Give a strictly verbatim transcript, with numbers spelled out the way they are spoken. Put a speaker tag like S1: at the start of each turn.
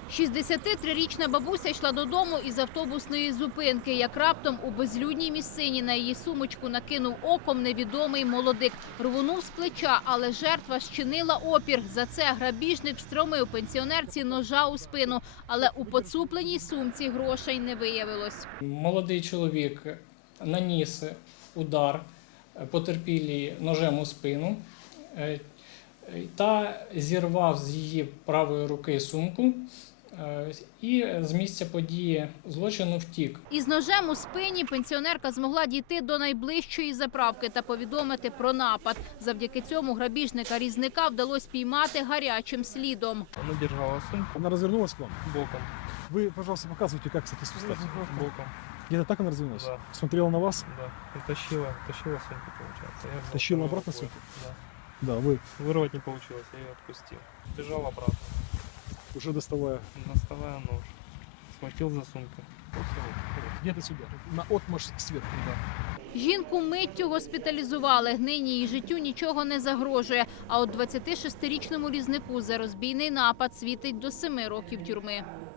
S1: шістдесятитрирічна бабуся йшла додому із автобусної зупинки. Як раптом у безлюдній місцині на її сумочку накинув оком невідомий молодик. Рвонув з плеча, але жертва щинила опір. За це грабіжник встромив пенсіонерці ножа у спину. Але у поцупленій сумці грошей не виявилось.
S2: Молодий чоловік наніс удар потерпілій ножем у спину та зірвав з її правої руки сумку і з місця події злочину втік.
S1: Із ножем у спині пенсіонерка змогла дійти до найближчої заправки та повідомити про напад. Завдяки цьому грабіжника-різника вдалося піймати гарячим слідом.
S3: Она держала сумку
S4: Она развернулась к вам.
S3: боком.
S4: Вы, пожалуйста, показывайте, как с этой сумкой.
S3: Боком,
S4: Где-то так она развернулась?
S3: Да.
S4: Смотрела на вас?
S3: да. И тащила, тащила сумку, получается. Я взял,
S4: Тащила
S3: вырвал
S4: обратно
S3: в
S4: сумку?
S3: воздух,
S4: Да, вы
S3: Да. Вырвать не получилось, я ее отпустил. Бежал обратно,
S4: уже доставая.
S3: доставая нож. Схватил за сумку.
S4: Где-то сюда. На отмаш свет. Да.
S1: Жінку миттю госпіталізували. Нині її життю нічого не загрожує. А от двадцятишестирічному різнику за розбійний напад світить до семи років тюрми.